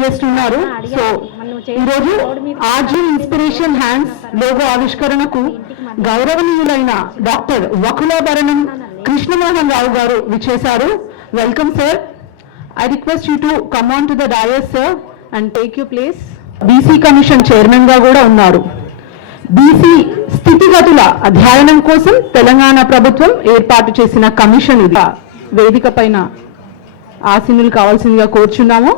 Guest ఉన్నారు. So ఈరోజు RG inspiration hands logo ఆవిష్కరణకు గౌరవనీయులైన డాక్టర్ వకులాభరణం కృష్ణమోహన్ రావు గారు విచ్చేశారు. Welcome sir. I request you to come on to the dais sir and take you place. BC commission chairman గా కూడా ఉన్నారు. బీసీ స్థితిగతుల అధ్యయనం కోసం తెలంగాణ ప్రభుత్వం ఏర్పాటు చేసిన కమిషన్ ఇది. వేదిక పైన ఆసీనులు కావాల్సిందిగా కోరుచున్నాము.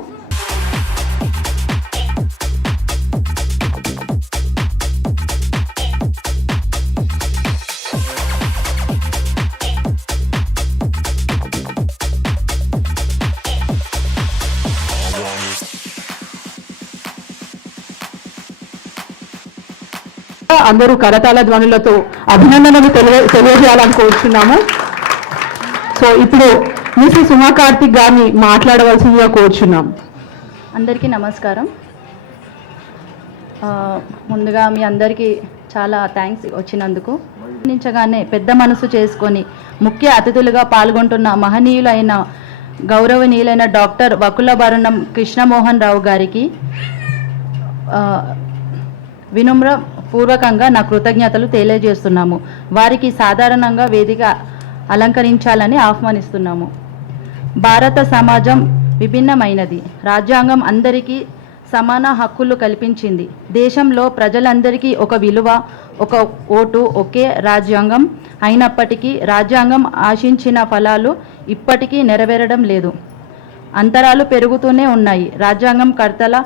అందరూ కరతాళ ధ్వనులతో అభినందనలు తెలియజేయాలని కోరుచున్నాము. సో ఇప్పుడు మిసెస్ ఉమా కార్తిక్ గారిని మాట్లాడవలసిందిగా కోరుచున్నాం. అందరికీ నమస్కారం. ముందుగా మీ అందరికీ చాలా థ్యాంక్స్ వచ్చినందుకు. నుంచగానే పెద్ద మనసు చేసుకొని ముఖ్య అతిథులుగా పాల్గొంటున్న మహనీయులైన గౌరవనీయులైన డాక్టర్ వకులాభరణం కృష్ణమోహన్ రావు గారికి వినమ్ర పూర్వకంగా నా కృతజ్ఞతలు తెలియజేస్తున్నాము. వారికి సాధారణంగా వేదిక అలంకరించాలని ఆహ్వానిస్తున్నాము. భారత సమాజం విభిన్నమైనది. రాజ్యాంగం అందరికీ సమాన హక్కులు కల్పించింది. దేశంలో ప్రజలందరికీ ఒక విలువ, ఒక ఓటు, ఒకే రాజ్యాంగం అయినప్పటికీ రాజ్యాంగం ఆశించిన ఫలాలు ఇప్పటికీ నెరవేరడం లేదు. అంతరాలు పెరుగుతూనే ఉన్నాయి. రాజ్యాంగం కర్తల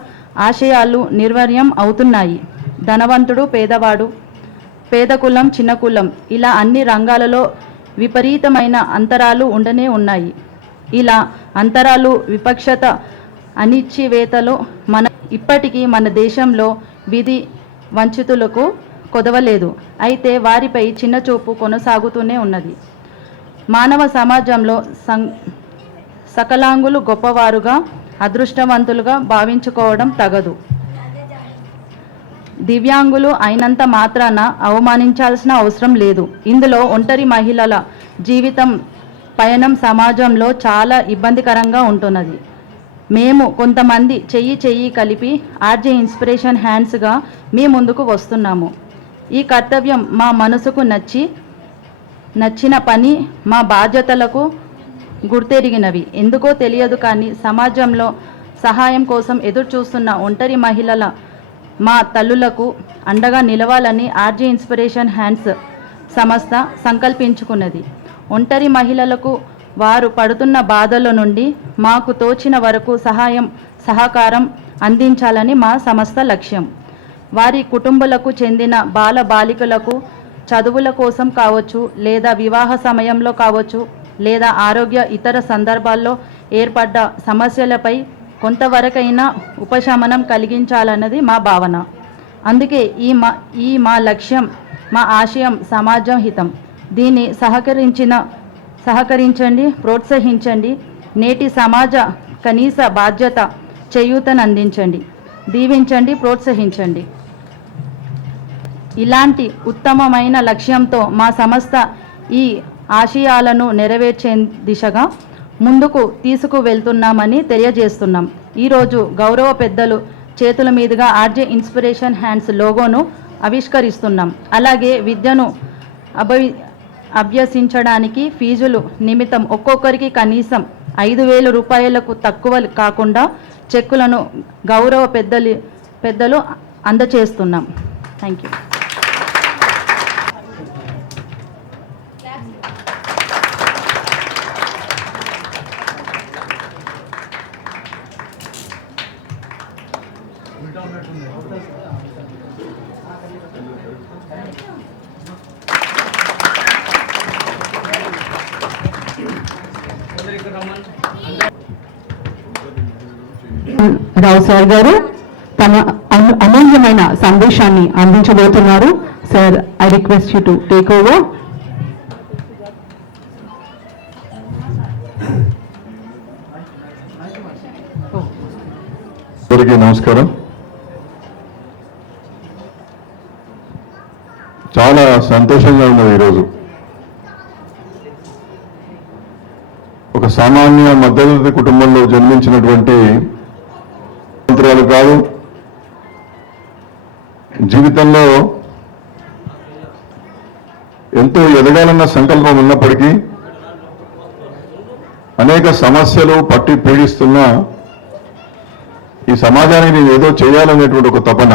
ఆశయాలు నిర్వీర్యం అవుతున్నాయి. ధనవంతుడు, పేదవాడు, పేద కులం, చిన్న కులం, ఇలా అన్ని రంగాలలో విపరీతమైన అంతరాలు ఉండనే ఉన్నాయి. ఇలా అంతరాలు, విపక్షత, అనిశ్చివేతలు ఇప్పటికీ మన దేశంలో విధి వంచితులకు కొదవలేదు. అయితే వారిపై చిన్నచూపు కొనసాగుతూనే ఉన్నది. మానవ సమాజంలో సకలాంగులు గొప్పవారుగా, అదృష్టవంతులుగా భావించుకోవడం తగదు. దివ్యాంగులు అయినంత మాత్రాన అవమానించాల్సిన అవసరం లేదు. ఇందులో ఒంటరి మహిళల జీవితం పయనం సమాజంలో చాలా ఇబ్బందికరంగా ఉంటున్నది. మేము కొంతమంది చెయ్యి కలిపి ఆర్జే ఇన్స్పిరేషన్ హ్యాండ్స్గా మీ ముందుకు వస్తున్నాము. ఈ కర్తవ్యం మా మనసుకు నచ్చిన పని, మా బాధ్యతలకు గుర్తెరిగినవి. ఎందుకో తెలియదు కానీ సమాజంలో సహాయం కోసం ఎదురు చూస్తున్న ఒంటరి మహిళల, మా తల్లులకు అండగా నిలవాలని ఆర్జే ఇన్స్పిరేషన్ హ్యాండ్స్ సంస్థ సంకల్పించుకున్నది. ఒంటరి మహిళలకు వారు పడుతున్న బాధల నుండి మాకు తోచిన వరకు సహకారం అందించాలని మా సంస్థ లక్ష్యం. వారి కుటుంబాలకు చెందిన బాల బాలికలకు చదువుల కోసం కావచ్చు, లేదా వివాహ సమయంలో కావచ్చు, లేదా ఆరోగ్య ఇతర సందర్భాల్లో ఏర్పడ్డ సమస్యలపై కొంతవరకైనా ఉపశమనం కలిగించాలన్నది మా భావన. అందుకే ఈ మా లక్ష్యం, మా ఆశయం సమాజం హితం. దీన్ని సహకరించండి, ప్రోత్సహించండి. నేటి సమాజ కనీస బాధ్యత చేయూతను అందించండి, దీవించండి, ప్రోత్సహించండి. ఇలాంటి ఉత్తమమైన లక్ష్యంతో మా సంస్థ ఈ ఆశయాలను నెరవేర్చే దిశగా ముందుకు తీసుకువెళ్తున్నామని తెలియజేస్తున్నాం. ఈరోజు గౌరవ పెద్దలు చేతుల మీదుగా ఆర్జే ఇన్స్పిరేషన్ హ్యాండ్స్ లోగోను ఆవిష్కరిస్తున్నాం. అలాగే విద్యను అభ్యసించడానికి ఫీజులు నిమిత్తం ఒక్కొక్కరికి కనీసం 5,000 రూపాయలకు తక్కువ కాకుండా చెక్కులను గౌరవ పెద్దలు అందచేస్తున్నాం. Thank you. రావు సార్ గారు తమ అమూల్యమైన సందేశాన్ని అందించబోతున్నారు. Sir, I request you to take over. అందరికీ నమస్కారం. చాలా సంతోషంగా ఉన్నది ఈరోజు. ఒక సామాన్య మధ్యతరగతి కుటుంబంలో జన్మించినటువంటి మంత్రాలు కాదు, జీవితంలో ఎంతో ఎదగాలన్న సంకల్పం ఉన్నప్పటికీ అనేక సమస్యలు పట్టి పీడిస్తున్న ఈ సమాజానికి నేను ఏదో చేయాలనేటువంటి ఒక తపన.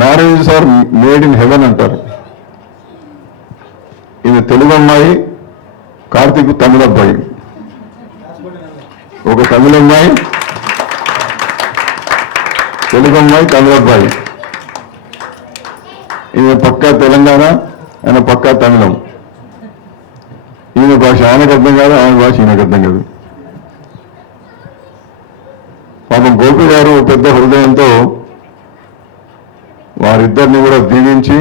Marriages are made in heaven అంటారు. ఈమె తెలుగు అమ్మాయి, కార్తీక్ తమిళ అబ్బాయి. ఒక తమిళ అమ్మాయి, తెలుగు అమ్మాయి, తమిళ అబ్బాయి. ఈమె పక్కా తెలంగాణ, ఆయన పక్కా తమిళం. ఈయన భాష ఆయనకు అర్థం కాదు, ఆయన భాష ఈయనకు అర్థం కాదు. పాపం గోపి గారు పెద్ద హృదయంతో వారిద్దరిని కూడా దీవించి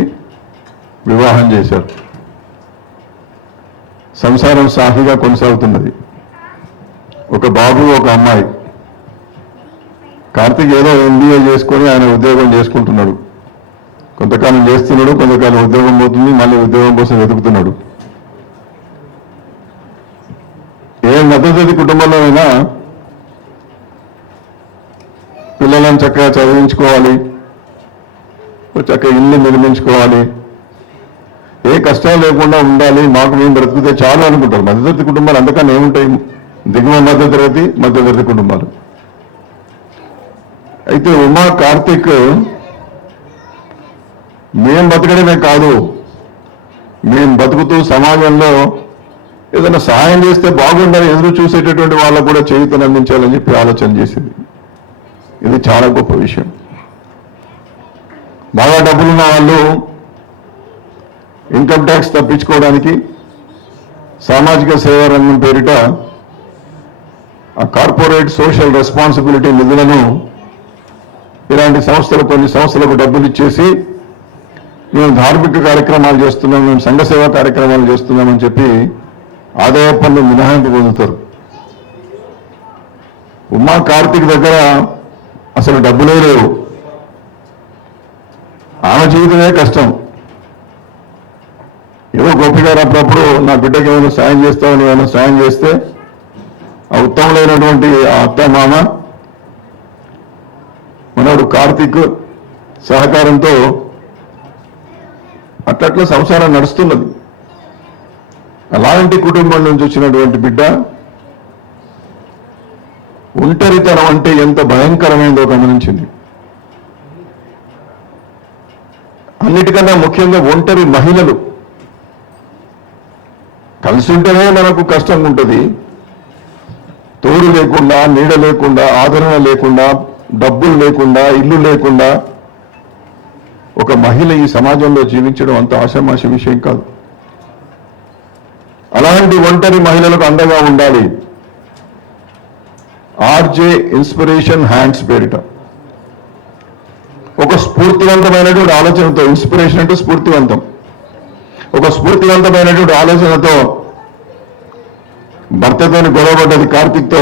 వివాహం చేశారు. సంసారం సాఫీగా కొనసాగుతున్నది. ఒక బాబు, ఒక అమ్మాయి. కార్తీక్ ఏదో MBA చేసుకొని ఆయన ఉద్యోగం చేసుకుంటున్నాడు. కొంతకాలం చేస్తున్నాడు, కొంతకాలం ఉద్యోగం పోతుంది, మళ్ళీ ఉద్యోగం కోసం వెతుకుతున్నాడు. ఏ మధ్యతరగతి కుటుంబంలోనైనా పిల్లలను చక్కగా చదివించుకోవాలి, చక్కగా ఇల్లు నిర్మించుకోవాలి, ఏ కష్టాలు లేకుండా ఉండాలి, మాకు మేము బ్రతికితే చాలు అనుకుంటారు. మధ్యతరగతి కుటుంబాలు అంతకన్నా ఏముంటాయి? దిగువ మధ్యతరగతి కుటుంబాలు. అయితే ఉమా, కార్తీక్ మేం బతకడమే కాదు, మేం బతుకుతూ సమాజంలో ఏదైనా సహాయం చేస్తే బాగుండాలని ఎదురు చూసేటటువంటి వాళ్ళకు కూడా చేయూతను అందించాలని చెప్పి ఆలోచన చేసింది. ఇది చాలా గొప్ప విషయం. బాగా డబ్బులున్న వాళ్ళు ఇన్కమ్ ట్యాక్స్ తప్పించుకోవడానికి సామాజిక సేవా రంగం పేరిట ఆ కార్పొరేట్ సోషల్ రెస్పాన్సిబిలిటీ నిధులను ఇలాంటి సంస్థలు, కొన్ని సంస్థలకు డబ్బులు ఇచ్చేసి మేము ధార్మిక కార్యక్రమాలు చేస్తున్నాం, మేము సంఘ సేవా కార్యక్రమాలు చేస్తున్నామని చెప్పి ఆదాయ పన్ను మినహాయింపు పొందుతారు. ఉమా, కార్తీక్ దగ్గర అసలు డబ్బులే లేవు. ఆమె జీవితమే కష్టం. ఏదో గోపి గారు అప్పుడప్పుడు నా బిడ్డకి ఏమైనా సాయం చేస్తామని ఏమైనా సాయం చేస్తే ఆ ఉత్తమమైనటువంటి ఆ అత్త, మామ, మనోడు కార్తీక్ సహకారంతో అట్లట్లా సంసారం నడుస్తున్నది. అలాంటి కుటుంబం నుంచి వచ్చినటువంటి బిడ్డ ఒంటరితనం అంటే ఎంత భయంకరమైందో గమనించింది. అన్నిటికన్నా ముఖ్యంగా ఒంటరి మహిళలు కలిసి ఉంటేనే మనకు కష్టంగా ఉంటుంది. తోడు లేకుండా, నీడ లేకుండా, ఆదరణ లేకుండా, డబ్బులు లేకుండా, ఇల్లు లేకుండా ఒక మహిళ ఈ సమాజంలో జీవించడం అంత ఆషామాషి విషయం కాదు. అలాంటి ఒంటరి మహిళలకు అండగా ఉండాలి. ఆర్జే ఇన్స్పిరేషన్ హ్యాండ్స్ పేరిట ఒక స్ఫూర్తివంతమైనటువంటి ఆలోచనతో, ఇన్స్పిరేషన్ అంటే స్ఫూర్తివంతం, ఒక స్ఫూర్తివంతమైనటువంటి ఆలోచనతో భర్తతోని గొడవపడ్డది కార్తీక్తో.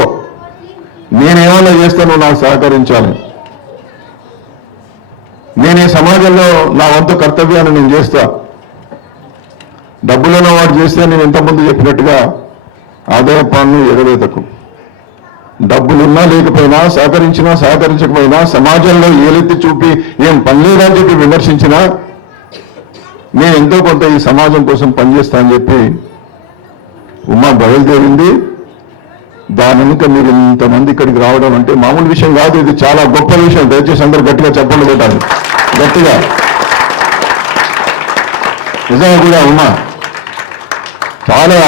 నేనేమన్నా చేస్తాను, నాకు సహకరించాలి, నేను ఈ సమాజంలో నా వంతు కర్తవ్యాన్ని నేను చేస్తా. డబ్బులను వాడు చేస్తే నేను ఇంతకుముందు చెప్పినట్టుగా ఆదాయ పన్ను ఎగవేతకు. డబ్బులున్నా లేకపోయినా, సహకరించినా సహకరించకపోయినా, సమాజంలో ఏలెత్తి చూపి ఏం పనిలేదని చెప్పి విమర్శించినా నేను ఎంతో కొంత ఈ సమాజం కోసం పనిచేస్తా అని చెప్పి ఉమా బయలుదేరింది. దాని వెనుక మీరు ఇంతమంది ఇక్కడికి రావడం అంటే మామూలు విషయం కాదు. ఇది చాలా గొప్ప విషయం. దయచేసి అందరూ గట్టిగా చెప్పండి కొట్టాలి, గట్టిగా. నిజంగా కూడా ఉమా చాలా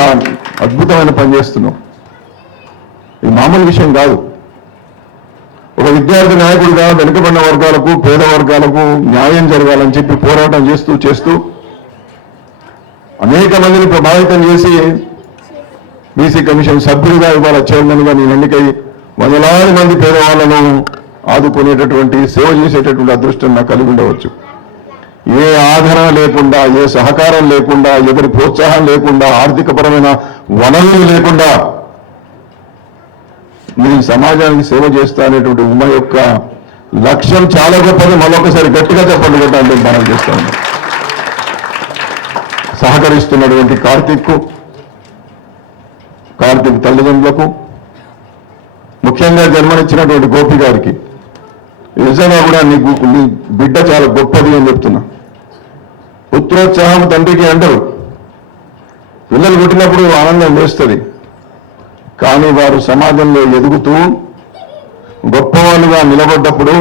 అద్భుతమైన పని చేస్తున్నాం. ఇది మామూలు విషయం కాదు. ఒక విద్యార్థి నాయకుడిగా వెనుకబడిన వర్గాలకు, పేద వర్గాలకు న్యాయం జరగాలని చెప్పి పోరాటం చేస్తూ అనేక మందిని ప్రభావితం చేసి బీసీ కమిషన్ సభ్యుడిగా ఇవాళ చైర్మన్గా నేను ఎన్నికై వందలాది మంది పేదవాళ్లను ఆదుకునేటటువంటి సేవ చేసేటటువంటి అదృష్టం నాకు కలిగి ఉండవచ్చు. ఏ ఆధారం లేకుండా, ఏ సహకారం లేకుండా, ఎవరి ప్రోత్సాహం లేకుండా, ఆర్థికపరమైన వనరులు లేకుండా నేను సమాజానికి సేవ చేస్తా అనేటువంటి ఉమ యొక్క లక్ష్యం చాలా గొప్పది. మరొకసారి గట్టిగా చెప్పండి కదా అంటే మనం చేస్తాను. సహకరిస్తున్నటువంటి కార్తీక్ తల్లిదండ్రులకు, ముఖ్యంగా జన్మనిచ్చినటువంటి గోపి గారికి నిజంగా కూడా నీ బిడ్డ చాలా గొప్పది అని చెప్తున్నా. పుత్రోత్సాహం తండ్రికి అంటారు. పిల్లలు పుట్టినప్పుడు ఆనందం వేస్తుంది, కానీ వారు సమాజంలో ఎదుగుతూ గొప్పవాళ్ళుగా నిలబడ్డప్పుడు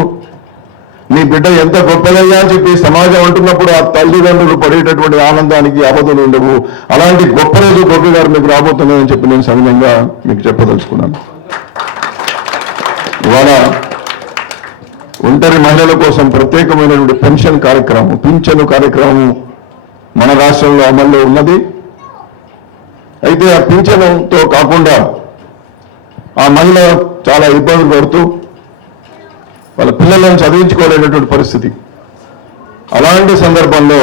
నీ బిడ్డ ఎంత గొప్పదయ్యా అని చెప్పి సమాజం అంటున్నప్పుడు ఆ తల్లిదండ్రులు పడేటటువంటి ఆనందానికి అవధులు ఉండవు. అలాంటి గొప్ప రోజు గోపి గారు మీకు రాబోతున్నాయని చెప్పి నేను సవినంగా మీకు చెప్పదలుచుకున్నాను. ఇవాళ ఒంటరి మహిళల కోసం ప్రత్యేకమైనటువంటి పెన్షన్ కార్యక్రమం, పింఛను కార్యక్రమం మన రాష్ట్రంలో అమల్లో ఉన్నది. అయితే ఆ పింఛనుతో కాకుండా ఆ మహిళ చాలా ఇబ్బందులు పడుతూ వాళ్ళ పిల్లలను చదివించుకోలేనటువంటి పరిస్థితి. అలాంటి సందర్భంలో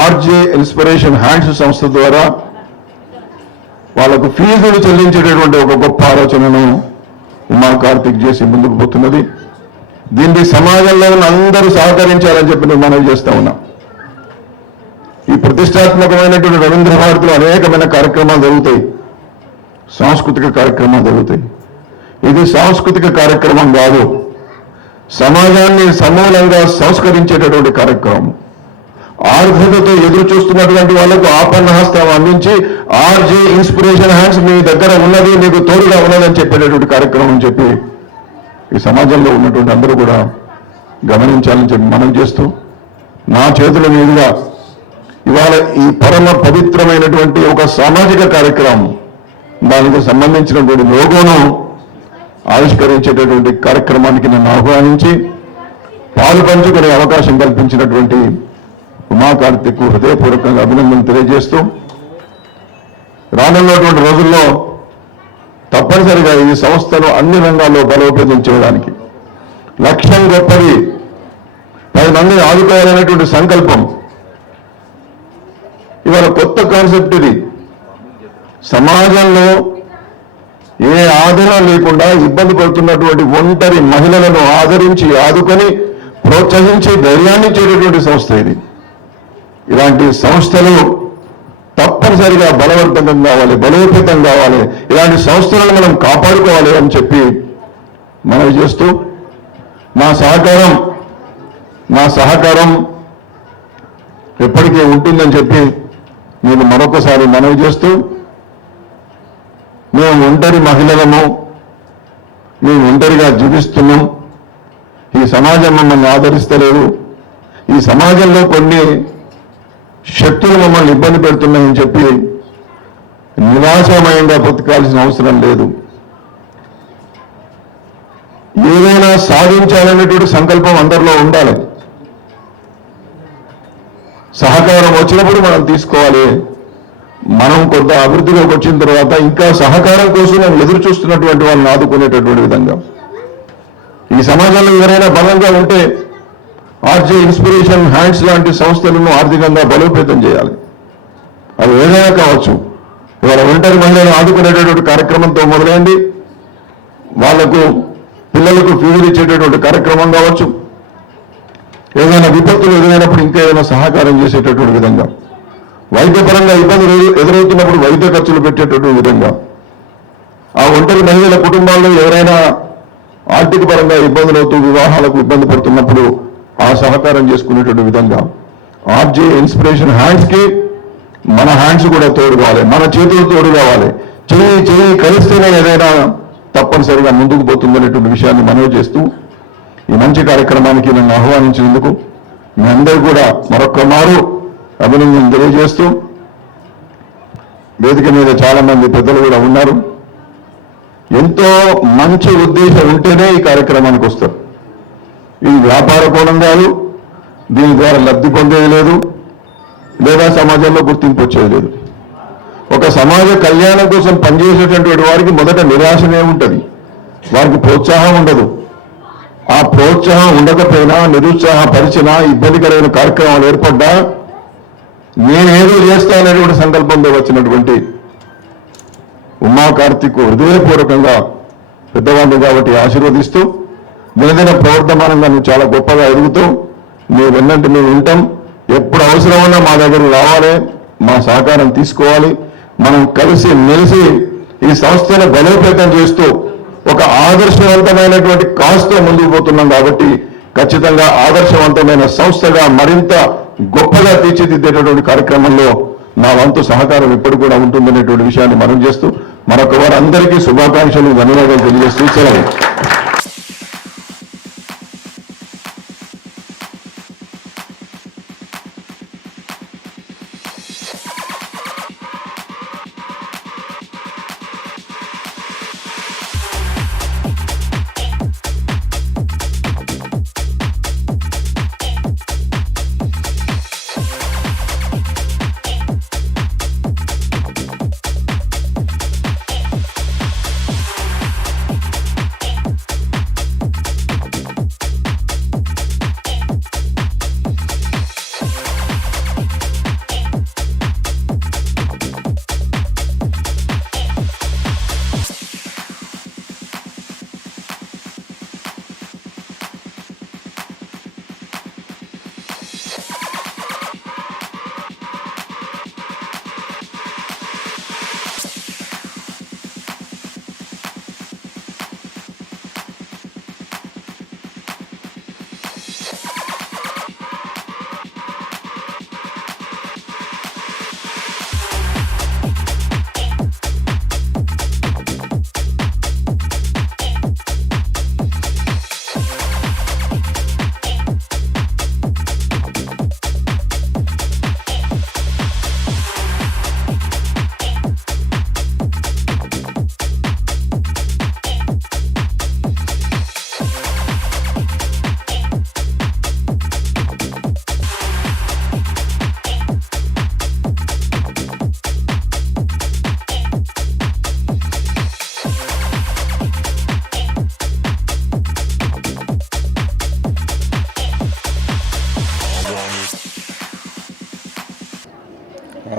ఆర్జే ఇన్స్పిరేషన్ హ్యాండ్స్ సంస్థ ద్వారా వాళ్ళకు ఫీజులు చెల్లించేటటువంటి ఒక గొప్ప ఆలోచనను ఉమా కార్తీక్ చేసి ముందుకు పోతున్నది. దీన్ని సమాజంలో ఉన్న అందరూ సహకరించాలని చెప్పి నేను మనవి చేస్తా ఉన్నా. ఈ ప్రతిష్టాత్మకమైనటువంటి రవీంద్ర భారతిలో అనేకమైన కార్యక్రమాలు జరుగుతాయి, సాంస్కృతిక కార్యక్రమాలు జరుగుతాయి. ఇది సాంస్కృతిక కార్యక్రమం కాదు, సమాజాన్ని సమూలంగా సంస్కరించేటటువంటి కార్యక్రమం. ఆర్ద్రతతో ఎదురు చూస్తున్నటువంటి వాళ్లకు ఆపన్నహస్తం అందించి ఆర్జే ఇన్స్పిరేషన్ హ్యాండ్స్ మీ దగ్గర ఉన్నది, మీకు తోడుగా ఉన్నదని చెప్పేటటువంటి కార్యక్రమం అని చెప్పి ఈ సమాజంలో ఉన్నటువంటి అందరూ కూడా గమనించాలని చెప్పి మనం చేస్తూ, నా చేతుల మీదుగా ఇవాళ ఈ పరమ పవిత్రమైనటువంటి ఒక సామాజిక కార్యక్రమం, దానికి సంబంధించినటువంటి లోగోను ఆవిష్కరించేటటువంటి కార్యక్రమానికి నన్ను ఆహ్వానించి పాలు పంచుకునే అవకాశం కల్పించినటువంటి ఉమా కార్తీక్ హృదయపూర్వకంగా అభినందనలు తెలియజేస్తూ, రానున్నటువంటి రోజుల్లో తప్పనిసరిగా ఈ సంస్థను అన్ని రంగాల్లో బలోపేతం చేయడానికి లక్ష్యం గొప్పది, 10 మందిని ఆదుకోవాలనేటువంటి సంకల్పం. ఇవాళ కొత్త కాన్సెప్ట్ ఇది. సమాజంలో ఏ ఆధారం లేకుండా ఇబ్బంది పడుతున్నటువంటి ఒంటరి మహిళలను ఆదరించి, ఆదుకొని, ప్రోత్సహించి ధైర్యాన్ని ఇచ్చేటటువంటి సంస్థ ఇది. ఇలాంటి సంస్థలు తప్పనిసరిగా బలవంతంగా కావాలి, బలోపేతం కావాలి. ఇలాంటి సంస్థలను మనం కాపాడుకోవాలి అని చెప్పి మనవి చేస్తూ, నా సహకారం ఎప్పటికీ ఉంటుందని చెప్పి నేను మరొకసారి మనవి చేస్తూ, మేము ఒంటరి మహిళలను, మేము ఒంటరిగా జీవిస్తున్నాం, ఈ సమాజం మమ్మల్ని ఆదరిస్తలేదు, ఈ సమాజంలో కొన్ని శక్తులు మమ్మల్ని ఇబ్బంది పెడుతున్నాయని చెప్పి నిరాశమయంగా బ్రతకాల్సిన అవసరం లేదు. ఏదైనా సాధించాలనేటువంటి సంకల్పం అందరిలో ఉండాలి. సహకారం వచ్చినప్పుడు మనం తీసుకోవాలి. మనం కొంత అభివృద్ధిలోకి వచ్చిన తర్వాత ఇంకా సహకారం కోసం ఎదురు చూస్తున్నటువంటి వాళ్ళని ఆదుకునేటటువంటి విధంగా ఈ సమాజంలో ఎవరైనా బలంగా ఉంటే ఆర్జే ఇన్స్పిరేషన్ హ్యాండ్స్ లాంటి సంస్థలను ఆర్థికంగా బలోపేతం చేయాలి. అది ఏదైనా కావచ్చు. ఇవాళ ఒంటరి మహిళలను ఆదుకునేటటువంటి కార్యక్రమంతో మొదలైంది, వాళ్లకు పిల్లలకు ఫీజులు ఇచ్చేటటువంటి కార్యక్రమం కావచ్చు, ఏదైనా విపత్తులు ఎదురైనప్పుడు ఇంకా ఏదైనా సహకారం చేసేటటువంటి విధంగా, వైద్యపరంగా ఇబ్బందులు ఎదురవుతున్నప్పుడు వైద్య ఖర్చులు పెట్టేటటువంటి విధంగా, ఆ ఒంటరి మహిళల కుటుంబాల్లో ఎవరైనా ఆర్థిక పరంగా ఇబ్బందులు అవుతూ వివాహాలకు ఇబ్బంది పడుతున్నప్పుడు ఆ సహకారం చేసుకునేటువంటి విధంగా ఆర్జే ఇన్స్పిరేషన్ హ్యాండ్స్కి మన హ్యాండ్స్ కూడా తోడు కావాలి, మన చేతులు తోడు కావాలి. చెయ్యి కలిస్తేనే ఏదైనా తప్పనిసరిగా ముందుకు పోతుందనేటువంటి విషయాన్ని మనవి చేస్తూ, ఈ మంచి కార్యక్రమానికి నన్ను ఆహ్వానించినందుకు మీ అందరూ కూడా మరొక్క మారు అభినందనలు తెలియజేస్తూ, వేదిక మీద చాలా మంది పెద్దలు కూడా ఉన్నారు. ఎంతో మంచి ఉద్దేశం ఉంటేనే ఈ కార్యక్రమానికి వస్తారు. ఇది వ్యాపార కోణం కాదు, దీని ద్వారా లబ్ధి పొందేది లేదు, లేదా సమాజంలో గుర్తింపు వచ్చేది లేదు. ఒక సమాజ కళ్యాణం కోసం పనిచేసేటటువంటి వారికి మొదట నిరాశనే ఉంటుంది, వారికి ప్రోత్సాహం ఉండదు. ఆ ప్రోత్సాహం ఉండకపోయినా, నిరుత్సాహపరిచినా, ఇబ్బందికరమైన కార్యక్రమాలు ఏర్పడ్డా నేనేదో చేస్తాననేటువంటి సంకల్పంతో వచ్చినటువంటి ఉమా కార్తీక్ హృదయపూర్వకంగా పెద్దవాళ్ళు కాబట్టి ఆశీర్వదిస్తూ, దినదిన ప్రవర్తమానంగా నువ్వు చాలా గొప్పగా ఎదుగుతూ నీ వెన్నంటి మేము ఉంటాం. ఎప్పుడు అవసరమన్నా మా దగ్గర రావాలి, మా సహకారం తీసుకోవాలి. మనం కలిసి మెలిసి ఈ సంస్థను బలోపేతం చేస్తూ ఒక ఆదర్శవంతమైనటువంటి కాస్తో ముందుకు పోతున్నాం కాబట్టి ఖచ్చితంగా ఆదర్శవంతమైన సంస్థగా మరింత గొప్పగా తీర్చిదిద్దేటటువంటి కార్యక్రమంలో నా వంతు సహకారం ఎప్పుడు కూడా ఉంటుందనేటువంటి విషయాన్ని మనం చేస్తూ మరొక వారందరికీ శుభాకాంక్షలు, ధన్యవాదాలు తెలియజేస్తూ సెలవు.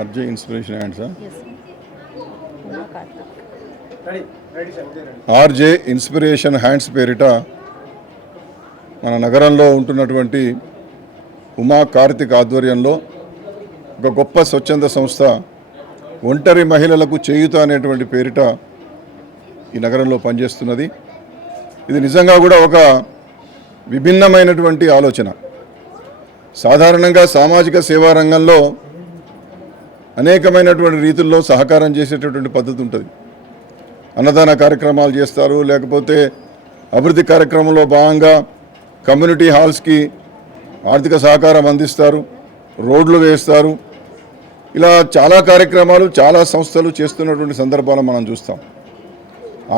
RJ inspiration hands RJ inspiration hands పేరిట మన నగరంలో ఉంటున్నటువంటి ఉమా కార్తిక్ ఆధ్వర్యంలో ఒక గొప్ప స్వచ్ఛంద సంస్థ ఒంటరి మహిళలకు చేయూత అనేటువంటి పేరిట ఈ నగరంలో పనిచేస్తున్నది. ఇది నిజంగా కూడా ఒక విభిన్నమైనటువంటి ఆలోచన. సాధారణంగా సామాజిక సేవా రంగంలో అనేకమైనటువంటి రీతుల్లో సహకారం చేసేటటువంటి పద్ధతి ఉంటుంది. అన్నదాన కార్యక్రమాలు చేస్తారు, లేకపోతే అభివృద్ధి కార్యక్రమంలో భాగంగా కమ్యూనిటీ హాల్స్కి ఆర్థిక సహకారం అందిస్తారు, రోడ్లు వేస్తారు. ఇలా చాలా కార్యక్రమాలు చాలా సంస్థలు చేస్తున్నటువంటి సందర్భాలు మనం చూస్తాం.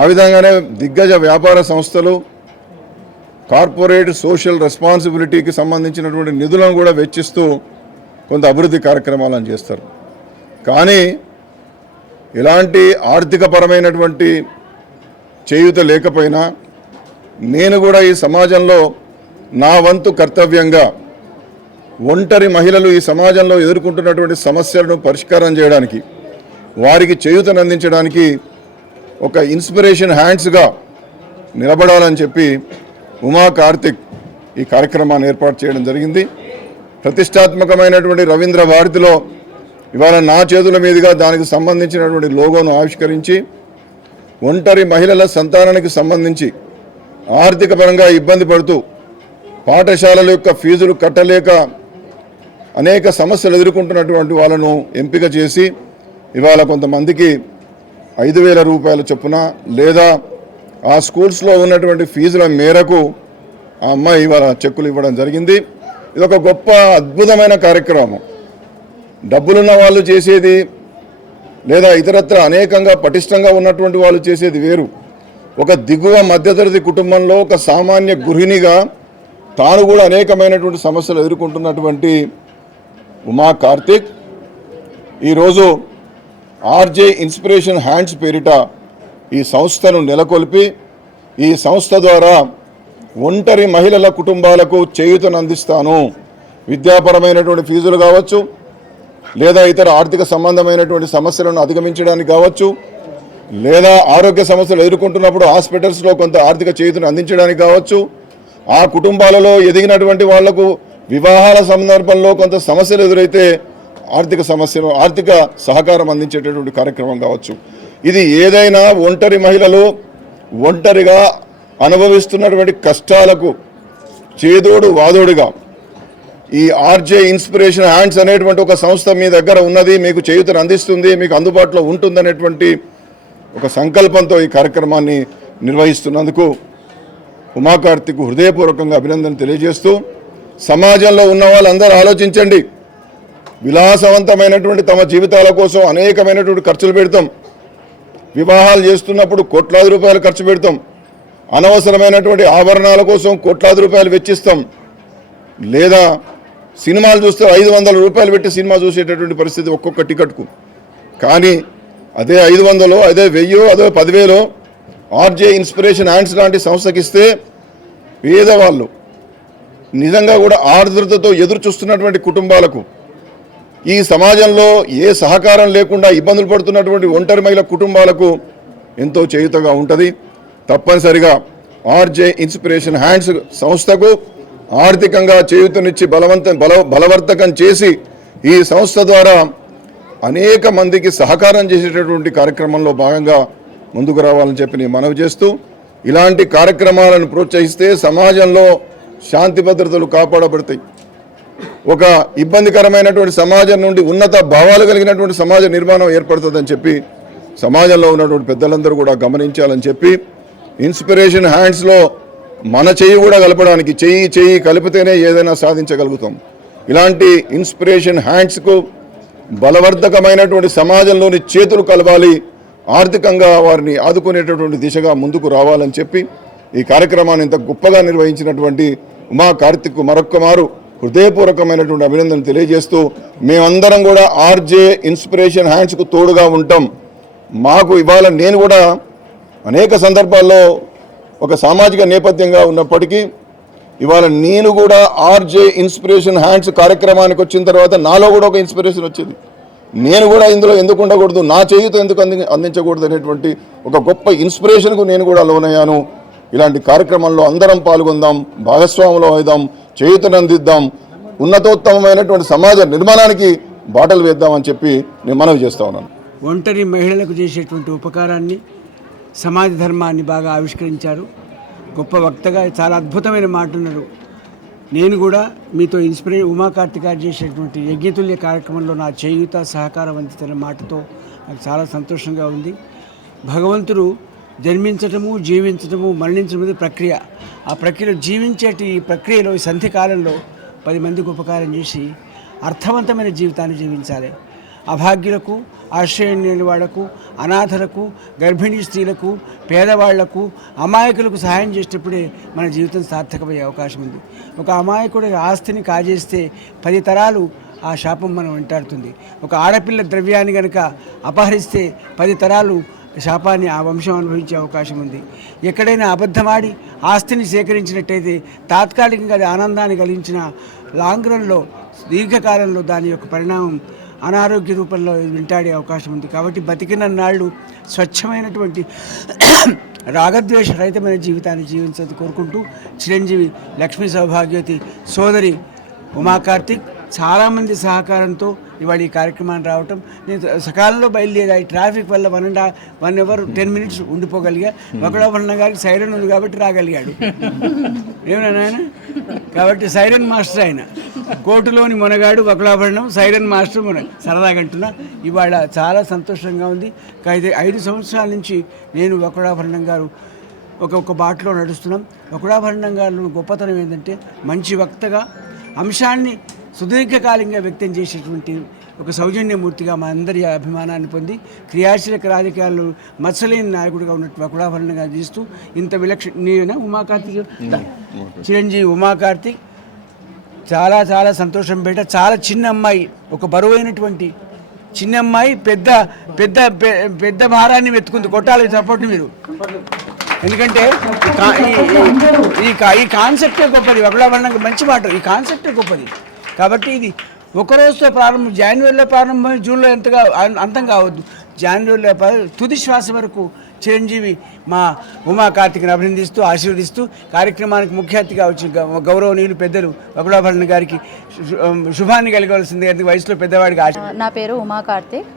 ఆ విధంగానే దిగ్గజ వ్యాపార సంస్థలు కార్పొరేట్ సోషల్ రెస్పాన్సిబిలిటీకి సంబంధించినటువంటి నిధులను కూడా వెచ్చిస్తూ కొంత అభివృద్ధి కార్యక్రమాలను చేస్తారు. కానీ ఎలాంటి ఆర్థికపరమైనటువంటి చేయూత లేకపోయినా నేను కూడా ఈ సమాజంలో నా వంతు కర్తవ్యంగా ఒంటరి మహిళలు ఈ సమాజంలో ఎదుర్కొంటున్నటువంటి సమస్యలను పరిష్కారం చేయడానికి, వారికి చేయూతను అందించడానికి ఒక ఇన్స్పిరేషన్ హ్యాండ్స్గా నిలబడాలని చెప్పి ఉమా కార్తిక్ ఈ కార్యక్రమాన్ని ఏర్పాటు చేయడం జరిగింది. ప్రతిష్టాత్మకమైనటువంటి రవీంద్ర భారతిలో ఇవాళ నా చేతుల మీదుగా దానికి సంబంధించినటువంటి లోగోను ఆవిష్కరించి ఒంటరి మహిళల సంతానానికి సంబంధించి ఆర్థిక పరంగా ఇబ్బంది పడుతూ పాఠశాలల యొక్క ఫీజులు కట్టలేక అనేక సమస్యలు ఎదుర్కొంటున్నటువంటి వాళ్ళను ఎంపిక చేసి ఇవాళ కొంతమందికి 5,000 రూపాయల చొప్పున లేదా ఆ స్కూల్స్లో ఉన్నటువంటి ఫీజుల మేరకు ఆ అమ్మాయి ఇవాళ చెక్కులు ఇవ్వడం జరిగింది. ఇది ఒక గొప్ప అద్భుతమైన కార్యక్రమం. డబ్బులున్న వాళ్ళు చేసేది లేదా ఇతరత్ర అనేకంగా పటిష్టంగా ఉన్నటువంటి వాళ్ళు చేసేది వేరు. ఒక దిగువ మధ్యతరగతి కుటుంబంలో ఒక సామాన్య గృహిణిగా తాను కూడా అనేకమైనటువంటి సమస్యలు ఎదుర్కొంటున్నటువంటి ఉమా కార్తిక్ ఈరోజు ఆర్జే ఇన్స్పిరేషన్ హ్యాండ్స్ పేరిట ఈ సంస్థను నెలకొల్పి ఈ సంస్థ ద్వారా ఒంటరి మహిళల కుటుంబాలకు చేయూతను అందిస్తాను. విద్యాపరమైనటువంటి ఫీజులు కావచ్చు, లేదా ఇతర ఆర్థిక సంబంధమైనటువంటి సమస్యలను అధిగమించడానికి కావచ్చు, లేదా ఆరోగ్య సమస్యలు ఎదుర్కొంటున్నప్పుడు హాస్పిటల్స్లో కొంత ఆర్థిక చేయూతను అందించడానికి కావచ్చు, ఆ కుటుంబాలలో ఎదిగినటువంటి వాళ్లకు వివాహాల సందర్భంలో కొంత సమస్యలు ఎదురైతే ఆర్థిక సహకారం అందించేటటువంటి కార్యక్రమం కావచ్చు. ఇది ఏదైనా ఒంటరి మహిళలు ఒంటరిగా అనుభవిస్తున్నటువంటి కష్టాలకు చేదోడు వాదోడుగా ఈ ఆర్జే ఇన్స్పిరేషన్ హ్యాండ్స్ అనేటువంటి ఒక సంస్థ మీ దగ్గర ఉన్నది, మీకు చేయూతను అందిస్తుంది, మీకు అందుబాటులో ఉంటుందనేటువంటి ఒక సంకల్పంతో ఈ కార్యక్రమాన్ని నిర్వహిస్తున్నందుకు ఉమాకార్తిక్ హృదయపూర్వకంగా అభినందన తెలియజేస్తూ, సమాజంలో ఉన్న వాళ్ళందరూ ఆలోచించండి. విలాసవంతమైనటువంటి తమ జీవితాల కోసం అనేకమైనటువంటి ఖర్చులు పెడతాం. వివాహాలు చేస్తున్నప్పుడు కోట్లాది రూపాయలు ఖర్చు పెడతాం. అనవసరమైనటువంటి ఆభరణాల కోసం కోట్లాది రూపాయలు వెచ్చిస్తాం. లేదా సినిమాలు చూస్తే 500 రూపాయలు పెట్టి సినిమా చూసేటటువంటి పరిస్థితి ఒక్కొక్క టికెట్కు. కానీ అదే 500, అదే 1000, అదే 10,000 ఆర్జే ఇన్స్పిరేషన్ హ్యాండ్స్ లాంటి సంస్థకిస్తే పేదవాళ్ళు నిజంగా కూడా ఆర్ద్రతతో ఎదురు చూస్తున్నటువంటి కుటుంబాలకు, ఈ సమాజంలో ఏ సహకారం లేకుండా ఇబ్బందులు పడుతున్నటువంటి ఒంటరి మహిళ కుటుంబాలకు ఎంతో చేయూతగా ఉంటుంది. తప్పనిసరిగా ఆర్జే ఇన్స్పిరేషన్ హ్యాండ్స్ సంస్థకు ఆర్థికంగా చేయూతనిచ్చి బలవర్ధకం చేసి ఈ సంస్థ ద్వారా అనేక మందికి సహకారం చేసేటటువంటి కార్యక్రమంలో భాగంగా ముందుకు రావాలని చెప్పి నేను మనవి చేస్తూ, ఇలాంటి కార్యక్రమాలను ప్రోత్సహిస్తే సమాజంలో శాంతి భద్రతలు కాపాడబడతాయి. ఒక ఇబ్బందికరమైనటువంటి సమాజం నుండి ఉన్నత భావాలు కలిగినటువంటి సమాజ నిర్మాణం ఏర్పడుతుందని చెప్పి సమాజంలో ఉన్నటువంటి పెద్దలందరూ కూడా గమనించాలని చెప్పి, ఇన్స్పిరేషన్ హ్యాండ్స్లో మన చెయ్యి కూడా కలపడానికి, చెయ్యి కలిపితేనే ఏదైనా సాధించగలుగుతాం. ఇలాంటి ఇన్స్పిరేషన్ హ్యాండ్స్కు బలవర్ధకమైనటువంటి సమాజంలోని చేతులు కలవాలి, ఆర్థికంగా వారిని ఆదుకునేటటువంటి దిశగా ముందుకు రావాలని చెప్పి ఈ కార్యక్రమాన్ని ఇంత గొప్పగా నిర్వహించినటువంటి ఉమా కార్తిక్ మరొక్క మారు హృదయపూర్వకమైనటువంటి అభినందన తెలియజేస్తూ, మేమందరం కూడా ఆర్జే ఇన్స్పిరేషన్ హ్యాండ్స్కు తోడుగా ఉంటాం. మాకు ఇవాళ నేను కూడా అనేక సందర్భాల్లో ఒక సామాజిక నేపథ్యంగా ఉన్నప్పటికీ ఇవాళ నేను కూడా ఆర్జే ఇన్స్పిరేషన్ హ్యాండ్స్ కార్యక్రమానికి వచ్చిన తర్వాత నాలో కూడా ఒక ఇన్స్పిరేషన్ వచ్చింది. నేను కూడా ఇందులో ఎందుకు ఉండకూడదు, నా చేయుతో ఎందుకు అందించకూడదు అనేటువంటి ఒక గొప్ప ఇన్స్పిరేషన్కు నేను కూడా లోనయ్యాను. ఇలాంటి కార్యక్రమంలో అందరం పాల్గొందాం, భాగస్వాములు అవుదాం, చేయుతను అందిద్దాం, ఉన్నతోత్తమమైనటువంటి సమాజ నిర్మాణానికి బాటలు వేద్దామని చెప్పి నేను మనవి చేస్తా ఉన్నాను. ఒంటరి మహిళలకు చేసేటువంటి ఉపకారాన్ని, సమాజ ధర్మాన్ని బాగా ఆవిష్కరించారు. గొప్ప వక్తగా చాలా అద్భుతమైన మాట ఉన్నారు. నేను కూడా మీతో ఉమాకార్తిక్ గారు చేసేటువంటి యజ్ఞతుల్య కార్యక్రమంలో నా చేయూత సహకారం అందిస్తున్న మాటతో నాకు చాలా సంతోషంగా ఉంది. భగవంతుడు జన్మించటము, జీవించటము, మరణించడం అనేది ప్రక్రియ. ఆ ప్రక్రియలో జీవించేటి ఈ ప్రక్రియలో ఈ సంధికాలంలో 10 మందికి ఉపకారం చేసి అర్థవంతమైన జీవితాన్ని జీవించాలి. అభాగ్యులకు, ఆశ్రయం లేని వాళ్లకు, అనాథలకు, గర్భిణీ స్త్రీలకు, పేదవాళ్లకు, అమాయకులకు సహాయం చేసేటప్పుడే మన జీవితం సార్థకమయ్యే అవకాశం ఉంది. ఒక అమాయకుడి ఆస్తిని కాజేస్తే 10 తరాలు ఆ శాపం మనం వెంటాడుతుంది. ఒక ఆడపిల్ల ద్రవ్యాన్ని కనుక అపహరిస్తే 10 తరాలు శాపాన్ని ఆ వంశం అనుభవించే అవకాశం ఉంది. ఎక్కడైనా అబద్ధమాడి ఆస్తిని సేకరించినట్టయితే తాత్కాలికంగా అది ఆనందాన్ని కలిగించిన లాంగ్ రన్లో, దీర్ఘకాలంలో దాని యొక్క పరిణామం అనారోగ్య రూపంలో వెంటాడే అవకాశం ఉంది. కాబట్టి బతికిన నాళ్ళు స్వచ్ఛమైనటువంటి రాగద్వేష రహితమైన జీవితాన్ని జీవించాలని కోరుకుంటూ, చిరంజీవి లక్ష్మీ సౌభాగ్యవతి సోదరి ఉమాకార్తిక్ చాలామంది సహకారంతో ఇవాళ ఈ కార్యక్రమాన్ని రావటం, నేను సకాలంలో బయలుదేరా. ఈ ట్రాఫిక్ వల్ల 1 అవర్ 10 మినిట్స్ ఉండిపోగలిగా. వకడాభరణ గారికి సైరన్ ఉంది కాబట్టి రాగలిగాడు. ఏమన్నా ఆయన కాబట్టి సైరన్ మాస్టర్ ఆయన. కోర్టులోని మునగాడు వకడాభరణం, సైరన్ మాస్టర్ సరదాగా అంటున్నా. ఇవాళ చాలా సంతోషంగా ఉంది. 5 సంవత్సరాల నుంచి నేను వకడాభరణం గారు ఒక బాటలో నడుస్తున్నాం. వకడాభరణం గారు గొప్పతనం ఏంటంటే మంచి వక్తగా అంశాన్ని సుదీర్ఘకాలంగా వ్యక్తం చేసేటువంటి ఒక సౌజన్యమూర్తిగా మా అందరి అభిమానాన్ని పొంది క్రియాశీలక రాజకీయాల్లో మత్సలేని నాయకుడిగా ఉన్నట్టు వకుడాభరణంగా తీస్తూ ఇంత విలక్షణ ఉమాకార్తిక్ చిరంజీవి ఉమాకార్తిక్ చాలా చాలా సంతోషం. చాలా చిన్న అమ్మాయి, ఒక బరువైనటువంటి చిన్న అమ్మాయి పెద్ద పెద్ద పెద్ద భారాన్ని వెతుకుంది. కొట్టాలి సపోర్ట్ మీరు. ఎందుకంటే ఈ కాన్సెప్టే గొప్పది. వకులాభరణం మంచి మాట. ఈ కాన్సెప్టే గొప్పది. కాబట్టి ఇది ఒక రోజుతో ప్రారంభం, జనవరిలో ప్రారంభమై జూన్లో ఎంతగా అంతం కావద్దు. జనవరిలో తుది శ్వాస వరకు చిరంజీవి మా ఉమా కార్తిక్ని అభినందిస్తూ ఆశీర్వదిస్తూ కార్యక్రమానికి ముఖ్య అతిథిగా వచ్చి గౌరవనీయులు పెద్దలు వకులాభరణ గారికి శుభాన్ని కలిగవలసింది. ఎందుకు వయసులో పెద్దవాడికి ఆశ. నా పేరు ఉమా కార్తిక్.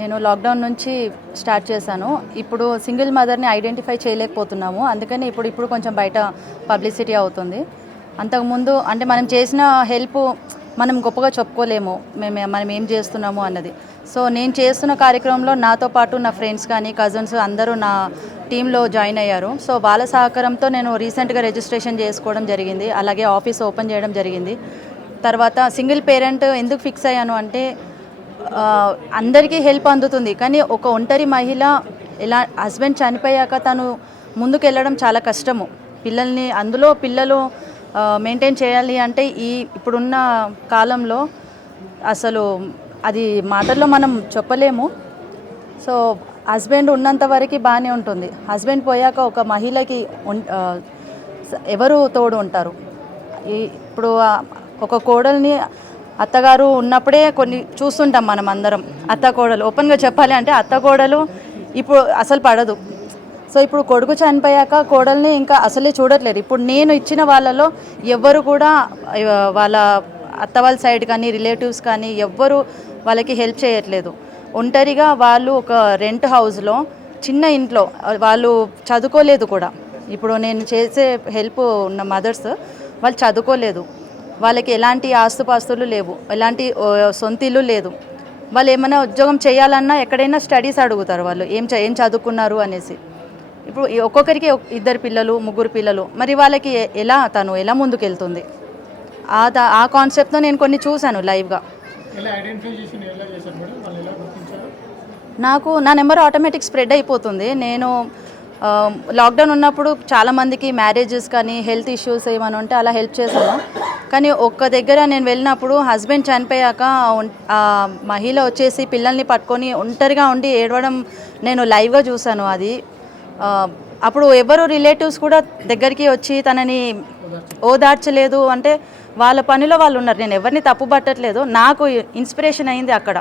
నేను లాక్డౌన్ నుంచి స్టార్ట్ చేశాను. ఇప్పుడు సింగిల్ మదర్ని ఐడెంటిఫై చేయలేకపోతున్నాము. అందుకని ఇప్పుడు కొంచెం బయట పబ్లిసిటీ అవుతుంది. అంతకుముందు అంటే మనం చేసిన హెల్ప్ మనం గొప్పగా చెప్పుకోలేము మనం ఏం చేస్తున్నాము అన్నది. సో నేను చేస్తున్న కార్యక్రమంలో నాతో పాటు నా ఫ్రెండ్స్ కానీ కజిన్స్ అందరూ నా టీంలో జాయిన్ అయ్యారు. సో వాళ్ళ సహకారంతో నేను రీసెంట్గా రిజిస్ట్రేషన్ చేసుకోవడం జరిగింది. అలాగే ఆఫీస్ ఓపెన్ చేయడం జరిగింది. తర్వాత సింగిల్ పేరెంట్ ఎందుకు ఫిక్స్ అయ్యాను అంటే అందరికీ హెల్ప్ అందుతుంది, కానీ ఒక ఒంటరి మహిళ ఎలా హస్బెండ్ చనిపోయాక తను ముందుకు వెళ్ళడం చాలా కష్టము. పిల్లలు మెయింటైన్ చేయాలి అంటే ఇప్పుడున్న కాలంలో అసలు అది మాటల్లో మనం చెప్పలేము. సో హస్బెండ్ ఉన్నంత వరకు బాగానే ఉంటుంది. హస్బెండ్ పోయాక ఒక మహిళకి ఎవరు తోడు ఉంటారు? ఇప్పుడు ఒక కోడల్ని అత్తగారు ఉన్నప్పుడే కొన్ని చూస్తుంటాం మనం అందరం. అత్త కోడలు ఓపెన్గా చెప్పాలి అంటే అత్త కోడలు ఇప్పుడు అసలు పడదు. సో ఇప్పుడు కొడుకు చనిపోయాక కోడల్ని ఇంకా అసలే చూడట్లేదు. ఇప్పుడు నేను ఇచ్చిన వాళ్ళలో ఎవ్వరు కూడా వాళ్ళ అత్త వాళ్ళ సైడ్ కానీ రిలేటివ్స్ కానీ ఎవ్వరు వాళ్ళకి హెల్ప్ చేయట్లేదు. ఒంటరిగా వాళ్ళు ఒక రెంట్ హౌస్లో చిన్న ఇంట్లో వాళ్ళు చదువుకోలేదు కూడా. ఇప్పుడు నేను చేసే హెల్ప్ ఉన్న మదర్స్ వాళ్ళు చదువుకోలేదు, వాళ్ళకి ఎలాంటి ఆస్తుపాస్తులు లేవు, ఎలాంటి సొంత ఇల్లు లేదు. వాళ్ళు ఏమైనా ఉద్యోగం చేయాలన్నా ఎక్కడైనా స్టడీస్ అడుగుతారు వాళ్ళు ఏం చదువుకున్నారు అనేసి. ఇప్పుడు ఒక్కొక్కరికి 2 పిల్లలు 3 పిల్లలు, మరి వాళ్ళకి తను ఎలా ముందుకెళ్తుంది? ఆ కాన్సెప్ట్తో నేను కొన్ని చూశాను లైవ్గా. నాకు నా నెంబర్ ఆటోమేటిక్ స్ప్రెడ్ అయిపోతుంది. నేను లాక్డౌన్ ఉన్నప్పుడు చాలామందికి మ్యారేజెస్ కానీ హెల్త్ ఇష్యూస్ ఏమైనా ఉంటే అలా హెల్ప్ చేశాను. కానీ ఒక్క దగ్గర నేను వెళ్ళినప్పుడు హస్బెండ్ చనిపోయాక ఆ మహిళ వచ్చేసి పిల్లల్ని పట్టుకొని ఒంటరిగా ఉండి ఏడవడం నేను లైవ్గా చూశాను. అది అప్పుడు ఎవరు రిలేటివ్స్ కూడా దగ్గరికి వచ్చి తనని ఓదార్చలేదు. అంటే వాళ్ళ పనిలో వాళ్ళు ఉన్నారు. నేను ఎవరిని తప్పు పట్టట్లేదు. నాకు ఇన్స్పిరేషన్ అయింది అక్కడ.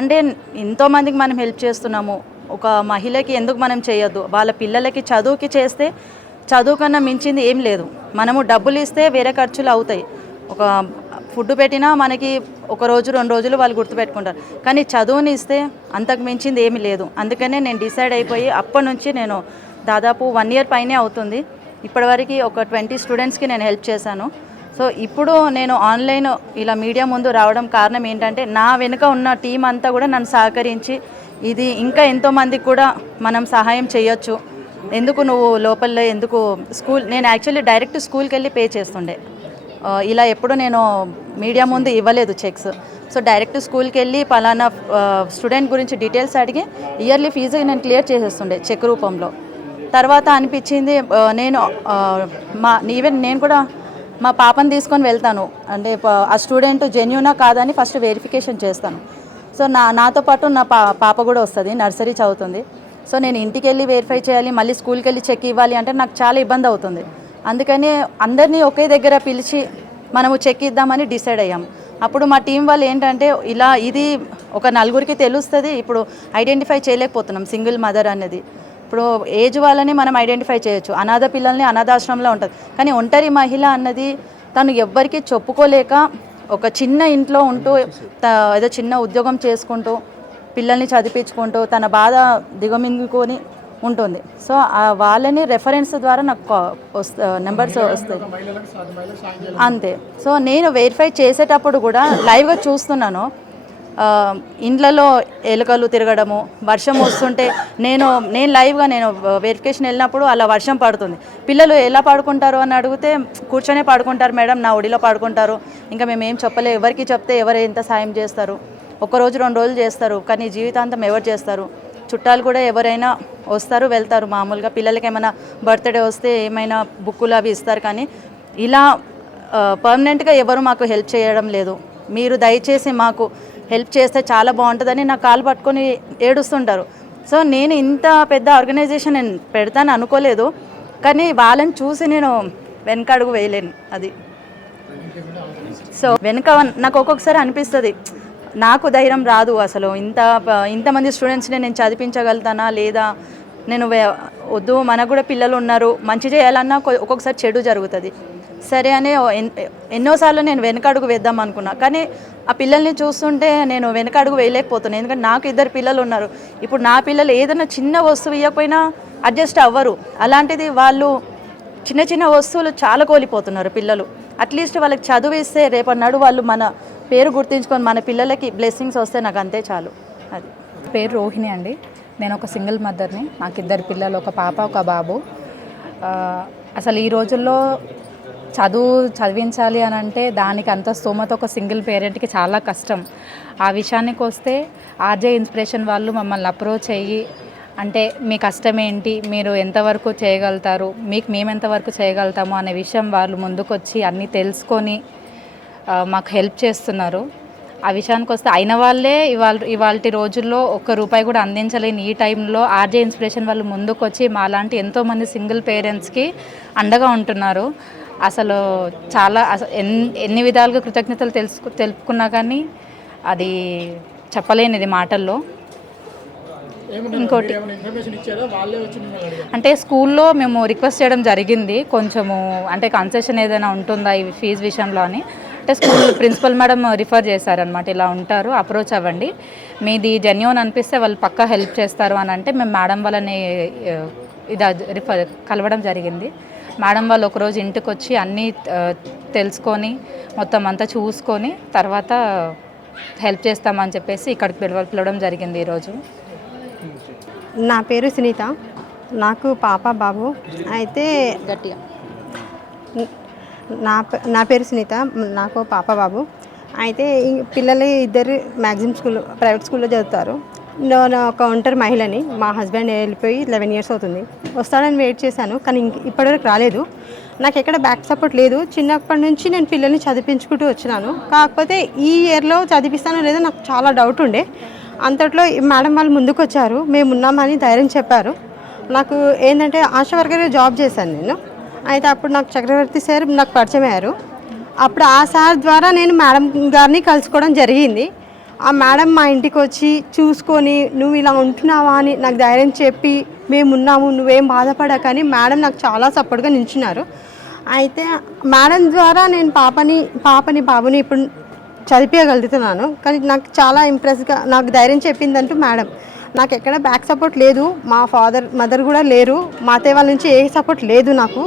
అంటే ఎంతోమందికి మనం హెల్ప్ చేస్తున్నాము, ఒక మహిళకి ఎందుకు మనం చేయొద్దు? వాళ్ళ పిల్లలకి చదువుకి చేస్తే చదువు కన్నా మించింది ఏం లేదు. మనము డబ్బులు ఇస్తే వేరే ఖర్చులు అవుతాయి. ఒక ఫుడ్ పెట్టినా మనకి 1 రోజు 2 రోజులు వాళ్ళు గుర్తుపెట్టుకుంటారు, కానీ చదువుని ఇస్తే అంతకు మించింది ఏమీ లేదు. అందుకనే నేను డిసైడ్ అయిపోయి అప్పటి నుంచి నేను దాదాపు 1 ఇయర్ పైనే అవుతుంది. ఇప్పటివరకు ఒక 20 స్టూడెంట్స్కి నేను హెల్ప్ చేశాను. సో ఇప్పుడు నేను ఆన్లైన్ ఇలా మీడియా ముందు రావడం కారణం ఏంటంటే నా వెనుక ఉన్న టీం అంతా కూడా నన్ను సహకరించి ఇది ఇంకా ఎంతోమందికి కూడా మనం సహాయం చేయొచ్చు. ఎందుకు నువ్వు లోపల ఎందుకు నేను యాక్చువల్లీ డైరెక్ట్ స్కూల్కి వెళ్ళి పే చేస్తుండే. ఇలా ఎప్పుడు నేను మీడియా ముందు ఇవ్వలేదు చెక్స్. సో డైరెక్ట్ స్కూల్కి వెళ్ళి పలానా స్టూడెంట్ గురించి డీటెయిల్స్ అడిగి ఇయర్లీ ఫీజు నేను క్లియర్ చేసేస్తుండే చెక్ రూపంలో. తర్వాత అనిపించింది నేను కూడా మా పాపని తీసుకొని వెళ్తాను. అంటే ఆ స్టూడెంట్ జెన్యూనా కాదని ఫస్ట్ వెరిఫికేషన్ చేస్తాను. సో నాతో పాటు నా పాప కూడా వస్తుంది, నర్సరీ చదువుతుంది. సో నేను ఇంటికి వెళ్ళి వెరిఫై చేయాలి, మళ్ళీ స్కూల్కి వెళ్ళి చెక్ ఇవ్వాలి అంటే నాకు చాలా ఇబ్బంది అవుతుంది. అందుకని అందరినీ ఒకే దగ్గర పిలిచి మనము చెక్ ఇద్దామని డిసైడ్ అయ్యాము. అప్పుడు మా టీం వాళ్ళు ఏంటంటే ఇది ఒక 4గురికి తెలుస్తుంది. ఇప్పుడు ఐడెంటిఫై చేయలేకపోతున్నాం సింగిల్ మదర్ అనేది. ఇప్పుడు ఏజ్ వాళ్ళని మనం ఐడెంటిఫై చేయొచ్చు, అనాథ పిల్లల్ని అనాథాశ్రమంలో ఉంటుంది, కానీ ఒంటరి మహిళ అన్నది తను ఎవ్వరికీ చెప్పుకోలేక ఒక చిన్న ఇంట్లో ఉంటూ ఏదో చిన్న ఉద్యోగం చేసుకుంటూ పిల్లల్ని చదివించుకుంటూ తన బాధ దిగమింగుకొని ఉంటుంది. సో వాళ్ళని రెఫరెన్స్ ద్వారా నాకు నెంబర్స్ వస్తాయి అంతే. సో నేను వెరిఫై చేసేటప్పుడు కూడా లైవ్గా చూస్తున్నాను. ఇండ్లలో ఎలుకలు తిరగడము, వర్షం వస్తుంటే నేను లైవ్గా నేను వెరిఫికేషన్ వెళ్ళినప్పుడు అలా వర్షం పడుతుంది. పిల్లలు ఎలా పడుకుంటారు అని అడిగితే కూర్చొనే పడుకుంటారు మేడం, నా ఒడిలో పడుకుంటారు, ఇంకా మేము ఏం చెప్పలేదు. ఎవరికి చెప్తే ఎవరు ఎంత సాయం చేస్తారు? 1 రోజు 2 రోజులు చేస్తారు, కానీ జీవితాంతం ఎవరు చేస్తారు? చుట్టాలు కూడా ఎవరైనా వస్తారు వెళ్తారు. మామూలుగా పిల్లలకి ఏమైనా బర్త్డే వస్తే ఏమైనా బుక్కులు అవి ఇస్తారు, కానీ ఇలా పర్మనెంట్గా ఎవరు మాకు హెల్ప్ చేయడం లేదు. మీరు దయచేసి మాకు హెల్ప్ చేస్తే చాలా బాగుంటుందని నా కాలు పట్టుకొని ఏడుస్తుంటారు. సో నేను ఇంత పెద్ద ఆర్గనైజేషన్ నేను పెడతాను అనుకోలేదు, కానీ వాళ్ళని చూసి నేను వెనక అడుగు వేయలేను. అది సో వెనక నాకు ఒక్కొక్కసారి అనిపిస్తుంది, నాకు ధైర్యం రాదు అసలు. ఇంతమంది స్టూడెంట్స్ని నేను చదివించగలుగుతానా లేదా, నేను వద్దు, మనకు కూడా పిల్లలు ఉన్నారు, మంచి చేయాలన్నా ఒక్కొక్కసారి చెడు జరుగుతుంది. సరే అని ఎన్నోసార్లు నేను వెనకడుగు వేద్దాం అనుకున్నా, కానీ ఆ పిల్లల్ని చూస్తుంటే నేను వెనకడుగు వేయలేకపోతున్నాను. ఎందుకంటే నాకు 2 పిల్లలు ఉన్నారు. ఇప్పుడు నా పిల్లలు ఏదైనా చిన్న వస్తువు ఇవ్వకపోయినా అడ్జస్ట్ అవ్వరు. అలాంటిది వాళ్ళు చిన్న చిన్న వస్తువులు చాలా కోల్పోతున్నారు పిల్లలు. అట్లీస్ట్ వాళ్ళకి చదువిస్తే రేపన్నాడు వాళ్ళు మన పేరు గుర్తించుకొని మన పిల్లలకి బ్లెస్సింగ్స్ వస్తే నాకు అంతే చాలు. అది పేరు రోహిణి అండి. నేను ఒక సింగిల్ మదర్ని. నాకు 2 పిల్లలు, ఒక పాప ఒక బాబు. అసలు ఈ రోజుల్లో చదివించాలి అని అంటే దానికి అంత స్తోమత ఒక సింగిల్ పేరెంట్కి చాలా కష్టం. ఆ విషయానికి వస్తే ఆర్జే ఇన్స్పిరేషన్ వాళ్ళు మమ్మల్ని అప్రోచ్ అయ్యి, అంటే మీ కష్టం ఏంటి, మీరు ఎంతవరకు చేయగలుగుతారు, మేము ఎంతవరకు చేయగలుగుతాము అనే విషయం వాళ్ళు ముందుకొచ్చి అన్నీ తెలుసుకొని మాకు హెల్ప్ చేస్తున్నారు. ఆ విషయానికి వస్తే అయిన వాళ్ళే ఇవాళ రోజుల్లో ₹1 కూడా అందించలేని ఈ టైంలో ఆర్జే ఇన్స్పిరేషన్ వాళ్ళు ముందుకొచ్చి మాలాంటి ఎంతోమంది సింగిల్ పేరెంట్స్కి అండగా ఉంటున్నారు. అసలు చాలా ఎన్ని విధాలుగా కృతజ్ఞతలు తెలుపుకున్నా కానీ అది చెప్పలేనిది మాటల్లో. ఇంకోటి అంటే స్కూల్లో మేము రిక్వెస్ట్ చేయడం జరిగింది, కొంచెము అంటే కన్సెషన్ ఏదైనా ఉంటుందా ఈ ఫీజు విషయంలో అని. అంటే స్కూల్ ప్రిన్సిపల్ మేడం రిఫర్ చేశారనమాట, ఇలా ఉంటారు, అప్రోచ్ అవ్వండి, మీది జెన్యూన్ అనిపిస్తే వాళ్ళు పక్కా హెల్ప్ చేస్తారు అని అంటే మేము మేడం వాళ్ళని కలవడం జరిగింది. మేడం వాళ్ళు ఒకరోజు ఇంటికి వచ్చి అన్నీ తెలుసుకొని మొత్తం అంతా చూసుకొని తర్వాత హెల్ప్ చేస్తామని చెప్పేసి ఇక్కడికి పిలవడం జరిగింది ఈరోజు. నా పేరు సునీత, నాకు పాప బాబు. అయితే గట్టిగా నా పేరు సునీత, నాకు పాప బాబు. అయితే పిల్లలు 2 మ్యాక్సిమం స్కూల్ ప్రైవేట్ స్కూల్లో చదువుతారు. నేను ఒక ఒంటరి మహిళని. మా హస్బెండ్ వెళ్ళిపోయి 11 years అవుతుంది. వస్తాడని వెయిట్ చేశాను, కానీ ఇప్పటివరకు రాలేదు. నాకు ఎక్కడ బ్యాక్ సపోర్ట్ లేదు. చిన్నప్పటి నుంచి నేను పిల్లల్ని చదివించుకుంటూ వచ్చినాను. కాకపోతే ఈ ఇయర్లో చదివిస్తానో లేదో నాకు చాలా డౌట్ ఉండే. అంతట్లో మేడం వాళ్ళు ముందుకు వచ్చారు, మేము ఉన్నామని ధైర్యం చెప్పారు. నాకు ఏంటంటే ఆశా వర్కర్గా జాబ్ చేశాను నేను. అయితే అప్పుడు నాకు చక్రవర్తి సార్ నాకు పరిచయం అయ్యారు. అప్పుడు ఆ సార్ ద్వారా నేను మేడం గారిని కలుసుకోవడం జరిగింది. ఆ మేడం మా ఇంటికి వచ్చి చూసుకొని, నువ్వు ఇలా ఉంటున్నావా అని నాకు ధైర్యం చెప్పి, మేమున్నాము, నువ్వేం బాధపడకని మేడం నాకు చాలా సపోర్ట్గా నిల్చున్నారు. అయితే మేడం ద్వారా నేను పాపని బాబుని ఇప్పుడు చదివించగలుగుతున్నాను. కానీ నాకు చాలా ఇంప్రెస్గా నాకు ధైర్యం చెప్పిందంటూ మేడం. నాకు ఎక్కడ బ్యాక్ సపోర్ట్ లేదు, మా మదర్ కూడా లేరు, మా అత్తయ్య వాళ్ళ నుంచి ఏ సపోర్ట్ లేదు నాకు.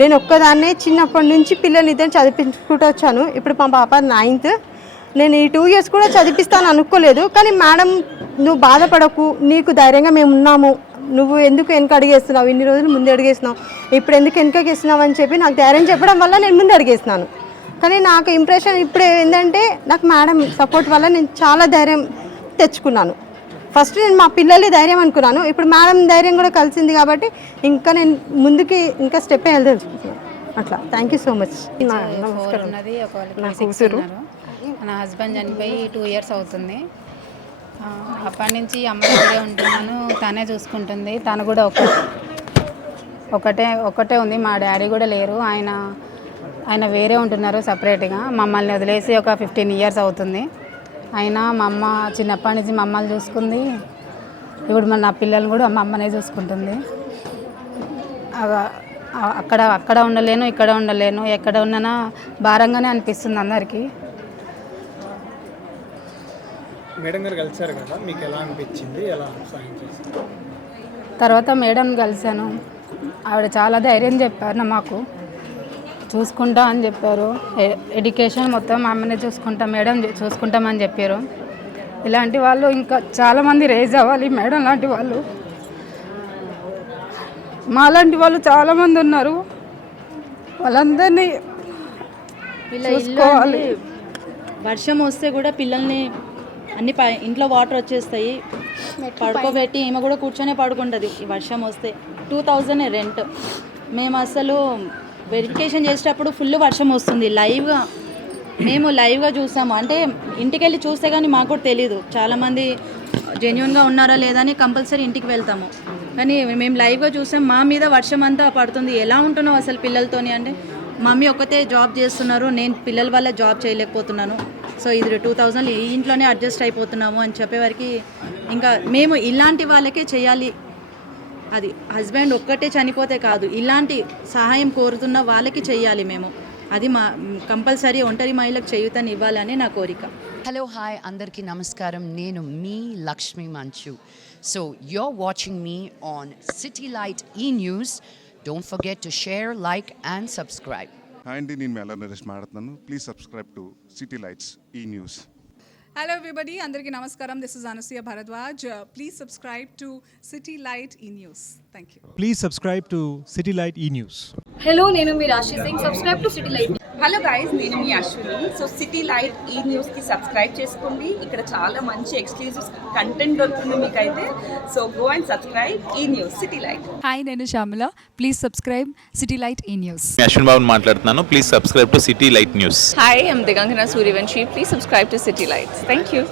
నేను ఒక్కదాన్నే చిన్నప్పటి నుంచి పిల్లల్ని 2 చదివించుకుంటూ వచ్చాను. ఇప్పుడు మా పాప 9th. నేను ఈ 2 years కూడా చదివిస్తాను అనుకోలేదు. కానీ మేడం, నువ్వు బాధపడకు, నీకు ధైర్యంగా మేము ఉన్నాము, నువ్వు ఎందుకు వెనక అడిగేస్తున్నావు, ఇన్ని రోజులు ముందు అడిగేస్తున్నావు, ఇప్పుడు ఎందుకు వెనకకేస్తున్నావు అని చెప్పి నాకు ధైర్యం చెప్పడం వల్ల నేను ముందు అడిగేస్తున్నాను. కానీ నాకు ఇంప్రెషన్ ఇప్పుడు ఏంటంటే, నాకు మేడం సపోర్ట్ వల్ల నేను చాలా ధైర్యం తెచ్చుకున్నాను. ఫస్ట్ నేను మా పిల్లలే ధైర్యం అనుకున్నాను, ఇప్పుడు మేడం ధైర్యం కూడా కలిసింది కాబట్టి ఇంకా నేను ముందుకి ఇంకా స్టెప్ వేయాలి తెలుసుకుంటున్నాను. అట్లా థ్యాంక్ యూ సో మచ్. నమస్కారం. నా కూతురు. నా హస్బెండ్ చనిపోయి 2 years అవుతుంది. అప్పటి నుంచి అమ్మ దగ్గరే ఉంటున్నాను, తనే చూసుకుంటుంది. తను కూడా ఒకటే ఉంది, మా డాడీ కూడా లేరు, ఆయన వేరే ఉంటున్నారు సపరేట్గా. మమ్మల్ని వదిలేసి ఒక 15 years అవుతుంది. అయినా మా అమ్మ చిన్నప్పటి నుంచి మమ్మల్ని చూసుకుంది. ఇప్పుడు నా పిల్లల్ని కూడా మా అమ్మనే చూసుకుంటుంది. అక్కడ ఉండలేను, ఇక్కడ ఉండలేను, ఎక్కడ ఉన్నానా భారంగానే అనిపిస్తుంది అందరికీ. మేడం గారు కలిసారు కదా, మీకు ఎలా అనిపించింది, ఎలా సాయం చేశారు? తర్వాత మేడం కలిశాను, ఆవిడ చాలా ధైర్యం చెప్పారు, మాకు చూసుకుంటా అని చెప్పారు. ఎడ్యుకేషన్ మొత్తం అమ్మనే చూసుకుంటా మేడం చూసుకుంటామని చెప్పారు. ఇలాంటి వాళ్ళు ఇంకా చాలామంది రేజ్ అవ్వాలి. మేడం లాంటి వాళ్ళు, మాలాంటి వాళ్ళు చాలామంది ఉన్నారు. వాళ్ళందరినీ చూసుకోవాలి. వర్షం వస్తే కూడా పిల్లల్ని అన్ని ఇంట్లో వాటర్ వచ్చేస్తాయి, పడుకోబెట్టి ఈమె కూడా కూర్చొనే పడుకుంటుంది. ఈ వర్షం వస్తే 2000 రెంట్. మేము అసలు వెరిఫికేషన్ చేసేటప్పుడు ఫుల్ వర్షం వస్తుంది, లైవ్గా మేము లైవ్గా చూసాము. అంటే ఇంటికి వెళ్ళి చూస్తే కానీ మాకు కూడా తెలియదు చాలామంది జెన్యున్గా ఉన్నారా లేదా అని కంపల్సరీ ఇంటికి వెళ్తాము. కానీ మేము లైవ్గా చూసాం. మా మీద వర్షం అంతా పడుతుంది, ఎలా ఉంటున్నావు అసలు పిల్లలతోని అంటే మమ్మీ ఒక్కతే జాబ్ చేస్తున్నారు, నేను పిల్లల వల్ల జాబ్ చేయలేకపోతున్నాను, సో ఇది 2000 ఈ ఇంట్లోనే అడ్జస్ట్ అయిపోతున్నాము అని చెప్పేవారికి ఇంకా మేము ఇలాంటి వాళ్ళకే చేయాలి. అది హస్బెండ్ ఒక్కటే చనిపోతే కాదు, ఇలాంటి సహాయం కోరుతున్న వాళ్ళకి చెయ్యాలి మేము. అది మా కంపల్సరీ ఒంటరి మహిళలకు చేయూతని ఇవ్వాలని నా కోరిక. హలో హాయ్ అందరికీ నమస్కారం. నేను మీ లక్ష్మీ మంచు. So you're watching me on City Light E-News. Don't forget to share, like and subscribe. Hi అండి, నేను మెల్ల నరేష్ మాట్లాడుతున్నాను. Please subscribe to city lights ఈ news. Hello everybody, Andarki Namaskaram. This is Anasuya Bharadwaj. Please subscribe to City Light E-News. Thank you. Please subscribe to City Light E-News. Hello, నేను మీ రాశి Singh. Subscribe to city light. Hello guys, నేను మీ Ashwini. So city light ఈ న్యూస్కి subscribe చేసుకోండి. ఇక్కడ చాలా మంచి exclusive content దొరుకుతుంది మీకైతే. సో గో అండ్ సబ్స్క్రైబ్ ఈ న్యూస్ సిటీ లైట్. హాయ్, నేను Shyamala. Please subscribe city light ఈ న్యూస్. అశ్విన్ బాబు మాట్లాడుతున్నాను. Please subscribe to city light news. Hi, I'm Digangana Suryavanshi. Please subscribe to city lights. Thank you.